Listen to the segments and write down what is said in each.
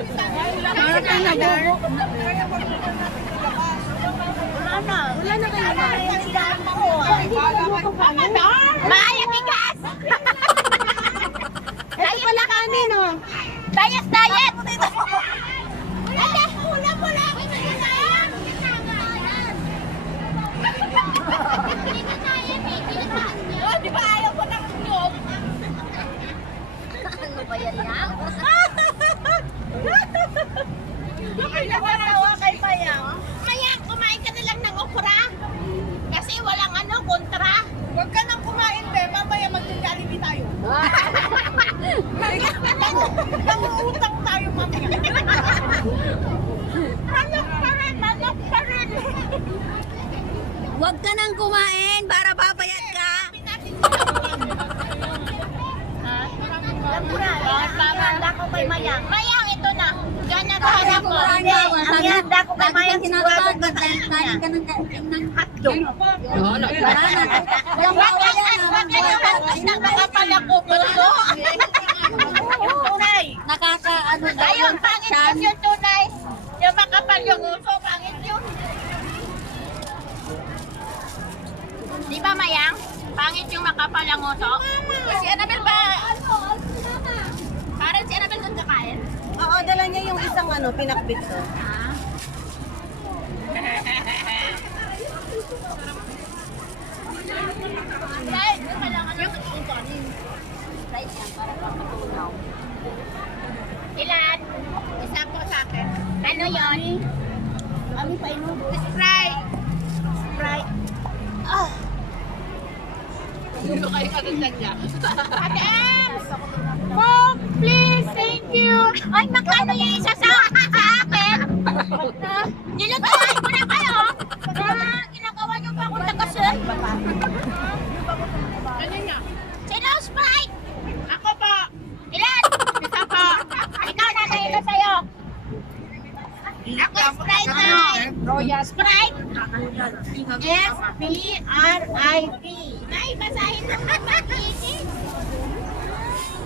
Para tayo nabubo. Wala na kayo ba? Maaya bigas! Ito pala kanin, oh. Diet! Ate, pula ako na sayang! Oh, di ba ayaw ko ng nyog? Ano ba yan lang? Nakatawa kay Mayang. Mayang, kumain ka na lang ng okra. Kasi walang kontra. Huwag ka nang kumain, be. Mamaya mag-Jollibee tayo. Nangungutang tayo mamaya. Manok pa rin. Huwag ka nang kumain para papayat ka. Handa ko kay Mayang. Mayang, ito na. Diyan na hanap ko. Ang handa ko kay Mayang. Sigurado ka Kain ka ng hotdog. Walang bawal yan. Nakapala ko puso. Tunay. Nakakaano daw Ayun, yung pangit chan. yung tunay. Yung makapal yung uso, pangit yun. Di ba, Mayang? Pangit yung makapal ang uso. Si Annabel ba? Parang si Annabel doon kakain. Oo, dala niya yung isang pinakbit ko. Right, kailangan yung kanin. Right yan, para papatunaw. Ilan? Isa po sa akin. Ano yun? Ami pa inubo. Sprite. Sprite. Ah. Sino kayo kagagdag niya? Ate Ems! Coke, please! Thank you! Ay, magkano yung isa sa akin? Nilutuan ko na kayo! Ginagawa niyo pa akong tagasyon? Ano niya? Sino Sprite? Ako po. Ilan? Isa po. Ikaw na ito sa'yo. Ako Sprite na. Royal. Sprite. S-P-R-I-T. Nay, basahin mo na mag-iisip.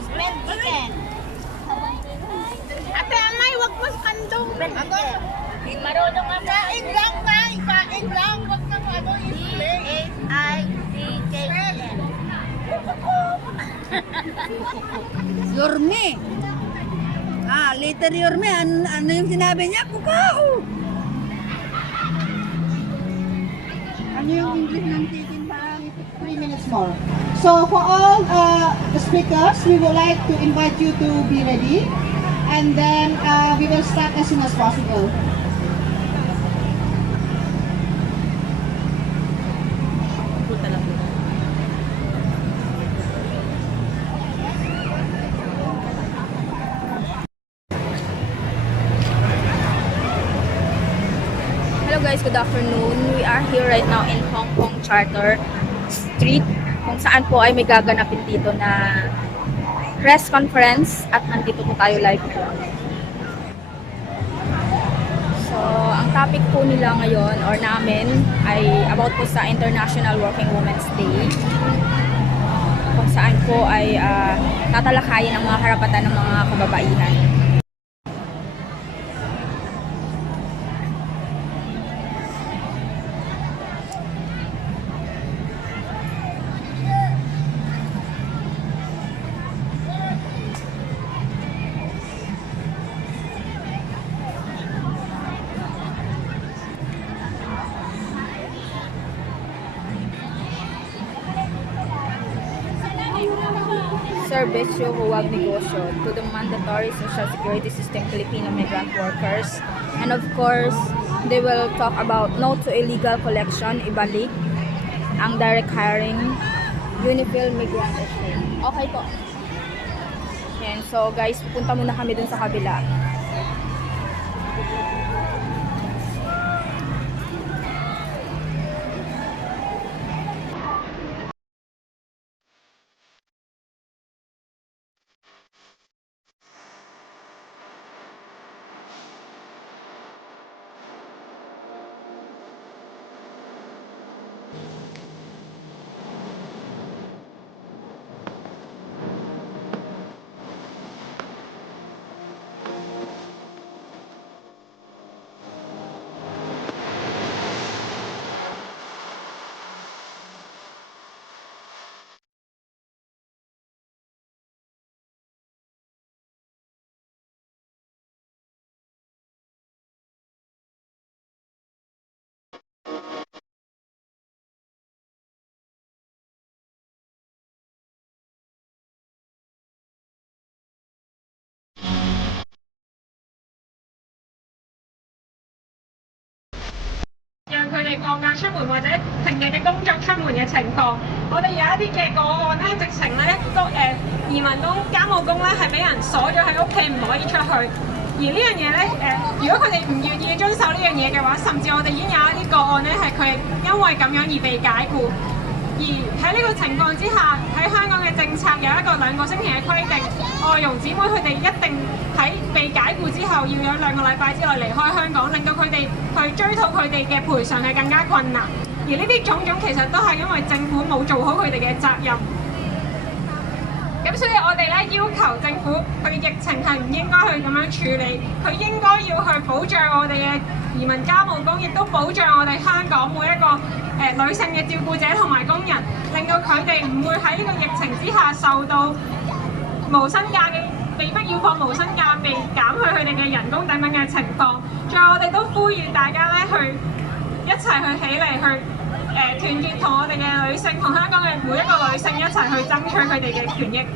Sprite chicken. Ate Amay, wag mo kandong. Ako, marunong ka ba? Kain lang na. Kain lang. Wag nang i-play. S-I-T-K-N. Yorme. Later Yorme. Ano yung sinabi niya? Pukao. Ano yung English ng chicken parang 3 minutes more. So for all the speakers, we would like to invite you to be ready, and then we will start as soon as possible. Hello guys, good afternoon. We are here right now in Hong Kong Charter Street kung saan po ay may gaganapin dito na press conference at nandito po tayo live po. So, ang topic po nila ngayon or namin ay about po sa International Working Women's Day kung saan po ay tatalakayin ang mga karapatan ng mga kababaihan. Serbisyo Huwag Negosyo to the Mandatory Social Security System Filipino Migrant Workers. And of course, they will talk about no to illegal collection, ibalik, ang direct hiring, Unifil Migrant Exchange. Okay po. And so guys, pupunta muna kami dun sa kabila. 佢哋放假出門或者平日嘅工作出門嘅情況。我哋有一啲嘅個案咧，直情咧都移民工、家務工咧係俾人鎖咗喺屋企，唔可以出去。而呢樣嘢咧如果佢哋唔願意遵守呢樣嘢嘅話，甚至我哋已經有一啲個案咧係佢因為咁樣而被解僱。而喺呢個情況之下，喺香港嘅政策有一個2個星期嘅規定，外傭姊妹佢哋一定喺被解僱之後要有2個禮拜之內離開香港，令到佢哋去追討佢哋嘅賠償係更加困難。而呢啲種種其實都係因為政府冇做好佢哋嘅責任。咁所以我哋咧要求政府佢嘅疫情係唔應該去咁樣處理，佢應該要去保障我哋嘅移民家務工，亦都保障我哋香港每一個女性嘅照顧者同埋工人，令到佢哋唔會喺呢個疫情之下受到無薪假嘅被迫要放無薪假、被減去佢哋嘅人工等等嘅情況。最後我哋都呼籲大家咧去一齊去起嚟去團結同我哋嘅女性同香港嘅每一個女性一齊去爭取佢哋嘅權益。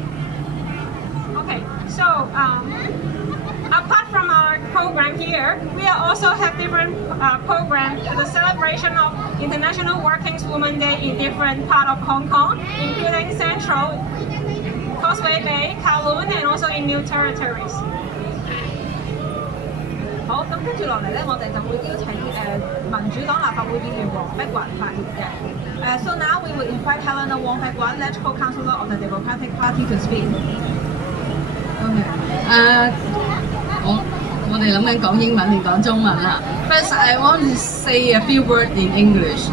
Okay, so apart from our program here, we also have different programs for the celebration of International Working Women's Day in different parts of Hong Kong, including Central, Causeway Bay, Kowloon, and also in New Territories. 好，咁跟住落嚟咧，我哋就會邀請民主黨立法會議員黃碧雲發言嘅。So now we will invite Helena Wong Bek Wan, Electoral Councillor of the Democratic Party, to speak.我哋諗緊講英文定講中文啦。First, I want to say a few words in English.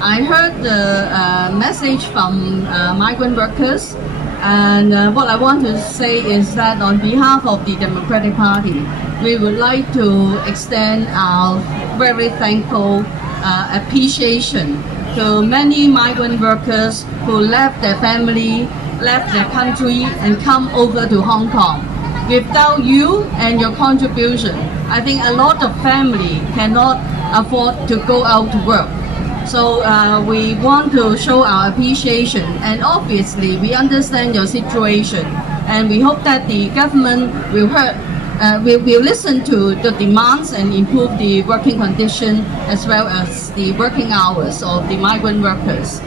I heard the message from migrant workers, and what I want to say is that on behalf of the Democratic Party, we would like to extend our very thankful appreciation to many migrant workers who left their family, left their country, and come over to Hong Kong. Without you and your contribution, I think a lot of family cannot afford to go out to work. So we want to show our appreciation, and obviously we understand your situation, and we hope that the government will will listen to the demands and improve the working condition as well as the working hours of the migrant workers.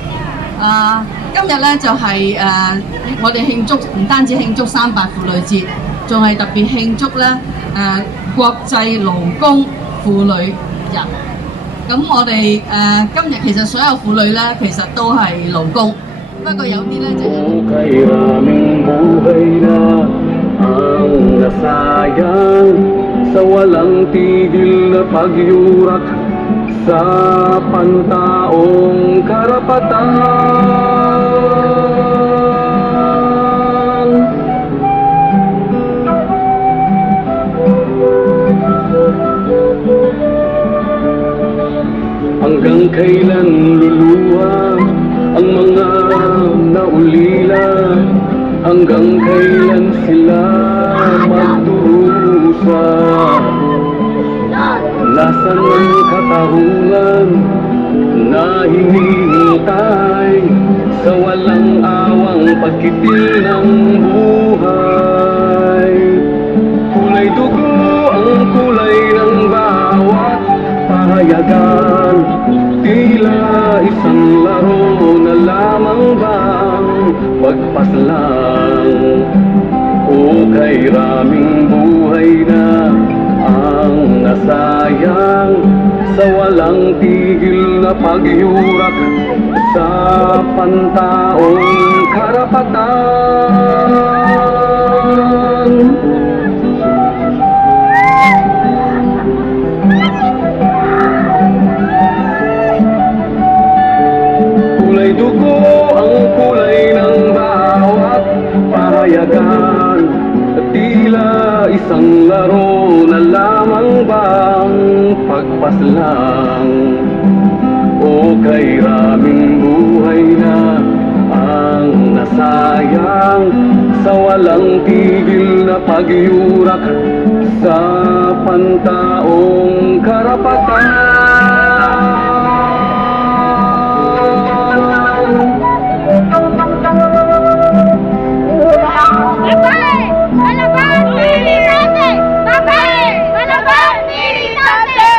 今日咧就係我哋慶祝，唔單止慶祝3·8婦女節，仲係特別慶祝咧國際勞工婦女日。咁我哋今日其實所有婦女咧，其實都係勞工，不過有啲咧就ang nasayang sa walang tigil na pagyurak sa pantaong karapatan. Hanggang kailan luluha ang mga naulila? Hanggang kailan sila magdurusa? Nasaan ang katarungan na hinihintay sa walang awang pagkitil ng buhay? Kulay dugo ang kulay ng bawat pahayagan, tila isang laro na lamang bang pagpaslang. O kay raming buhay na ang nasayang sa walang tigil na pagyurak sa pantaong karapatan. Kulay dugo ang kulay ng bawat pahayagan, tila isang laro na lamang bang pagpaslang. O kay raming buhay na ang nasayang sa walang tigil na pagyurak sa pantaong karapatan. Papay! Palaban! Militante! Papay! Palaban! Militante!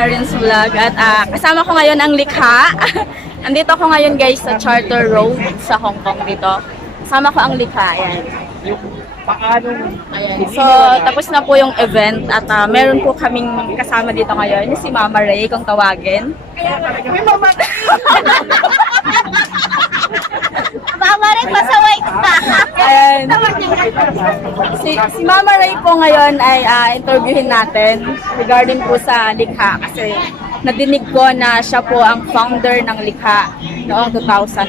Erin's Vlog at kasama ko ngayon ang likha. Andito ako ngayon guys sa Charter Road sa Hong Kong dito. Kasama ko ang likha. Ayan. Ayan. So, tapos na po yung event at meron po kaming kasama dito ngayon, si Mama Ray kung tawagin. Mama rin, pasaway ka. Ayan. Si Mama Ray po ngayon ay interviewin natin regarding po sa likha kasi nadinig ko na siya po ang founder ng likha noong 2005.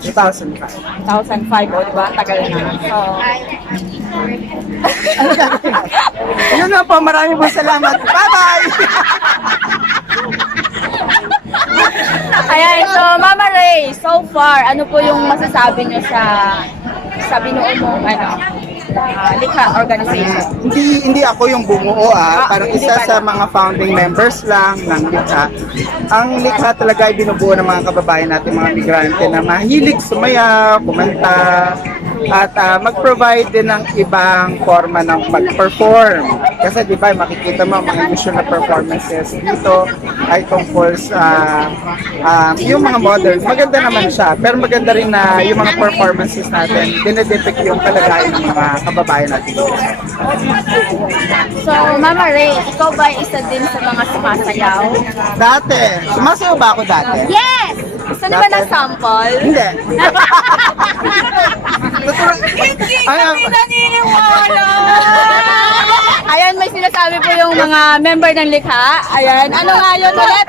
2005, o diba? Tagal na. So, Yun na po, maraming po salamat. Bye-bye! ayan, so Mama Ray, so far, ano po yung masasabi niyo sa binuo mong likha organization? Hindi ako yung bumuo parang isa sa mga founding members lang ng likha. Ang likha talaga ay binubuo ng mga kababayan natin, mga migrante na mahilig sumayaw, kumanta, at mag-provide din ng ibang forma ng pag-perform. Kasi di ba makikita mo mga usual na performances dito ay tungkol sa yung mga models. Maganda naman siya, pero maganda rin na yung mga performances natin dinedepict yung kalagayan ng mga kababayan natin. So, Mama Ray, ikaw ba isa din sa mga sumasayaw? Dati, sumasayaw ba ako dati? Yes! Gusto niyo ba ng sample? Hindi. Kami naniniwala! Ayan, may sinasabi po yung mga member ng likha. Ayan, ano nga yun ulit?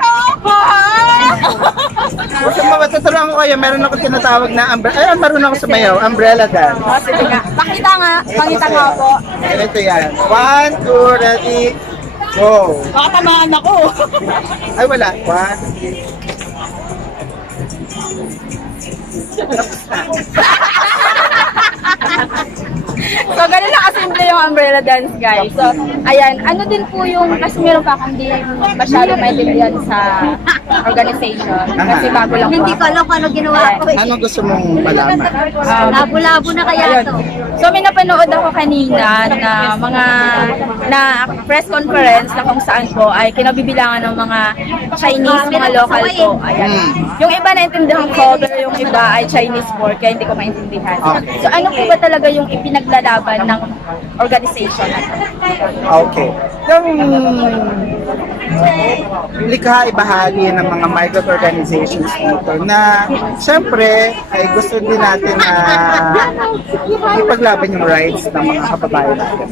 Kasi matuturuan ko kayo, meron ako tinatawag na umbrella. Ay, marunong ako sumayaw, umbrella dance. O, sige nga. Pakita nga po. Ito yan. 1, 2, ready, go. Baka tamaan ako. Ay, wala. 1, 2. So, ganun lang kasimple yung umbrella dance, guys. So, ayan, ano din po yung, kasi meron pa akong di masyado maintindihan sa organization. Kasi bago lang po. Hindi ko alam kung ano ginawa ko. Anong gusto mong malaman? Labo-labo na kaya to. So, may napanood ako kanina na press conference na kung saan po ay kinabibilangan ng mga Chinese, mga local po. Ayan. Yung iba naintindihan ko, pero yung iba ay Chinese po, kaya hindi ko maintindihan. So, ano po ba talaga yung ipinaglalaban ng organization na to? Okay. Yung likha ay bahagi ng mga migrant organizations dito na siyempre ay gusto din natin na ipaglaban yung rights ng mga kababayan natin.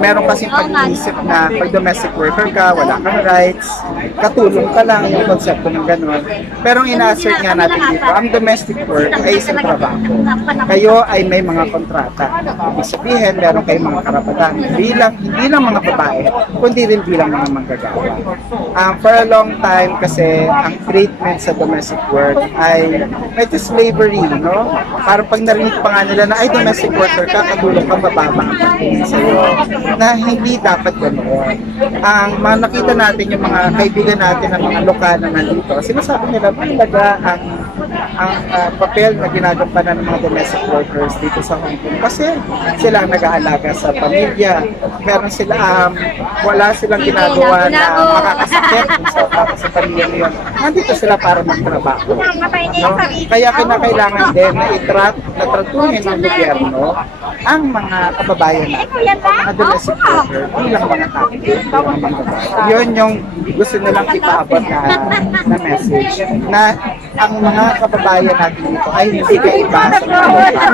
Meron kasing pag-iisip na pag domestic worker ka, wala kang rights, katulong ka lang yung konsepto ng gano'n. Pero ang ina-assert nga natin dito, ang domestic work ay isang trabaho. Kayo ay may mga kontrata. Ibig sabihin, meron kayong mga karapatan. Hindi lang mga babae, kundi rin bilang mga manggagawa. For a long time kasi ang treatment sa domestic work ay medyo slavery, no? Parang pag narinig pa nga nila na ay domestic worker ka, katulong ka, mababa ang pagtingin sa'yo, na hindi dapat ganoon. Ang mga nakita natin yung mga kaibigan natin ng mga lokal na nandito, sinasabi nila talaga ang papel na ginagampanan ng mga domestic workers dito sa Hong Kong kasi sila ang nag-aalaga sa pamilya. Meron sila, wala silang ginagawa na makakasakit sa pamilya ngayon. Nandito sila para magtrabaho. No? Kaya kinakailangan din na tratuhin ng gobyerno ang mga kababayan natin, mga domestic workers, bilang mga tao. Yun yung gusto nilang ipaabot na message na ang mga kababayan natin dito ay hindi kaiba sa mga lokal.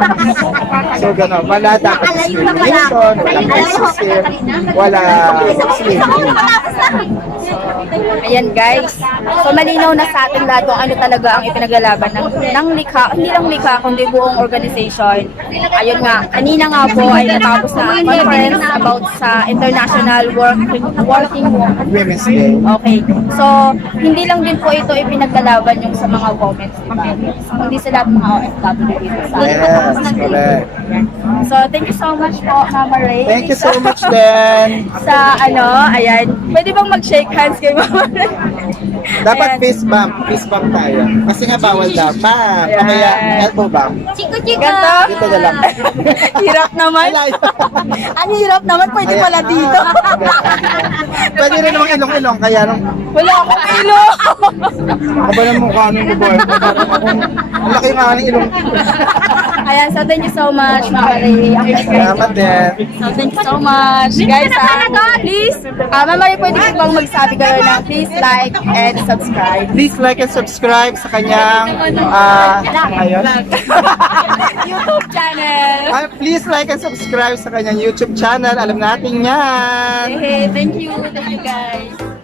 So gano'n, wala dapat discrimination, wala racism, wala slavery. Ayan guys, so malinaw na sa atin lahat kung ano talaga ang ipinaglalaban ng likha, hindi lang likha kundi buong organization. Ayun nga, kanina nga po ay natapos na ang conference about sa International Working Women's Day. Okay, so hindi lang din po ito ipinaglalaban yung sa mga mga comments, diba? So, hindi sila mga OFW dito sa Yes, correct. So, thank you so much po, Mama Ray. Thank you so much, Ben. Sa ayan, pwede bang mag-shake hands kay Mama Ray? Dapat Ayan. fist bump tayo. Kasi nga bawal daw. Pa, Ayan. kaya elbow bump. Chika-chika! Ganto? Dito na lang. Hirap naman. Ang hirap naman, pwede Ayan. pala dito. Pwede rin namang ilong-ilong, kaya nung Wala akong ilo. aba ng mukha nung boy. Ang laki nga ng ilong. Ayan, so thank you so much, Mama Ray. Salamat din. So thank you so much. Guys, please, Mama Ray, pwede ko bang magsabi kayo na please like and subscribe. Please like and subscribe sa kanyang ayun. YouTube channel. Please like and subscribe sa kanyang YouTube channel. Alam natin yan. Hey, thank you guys.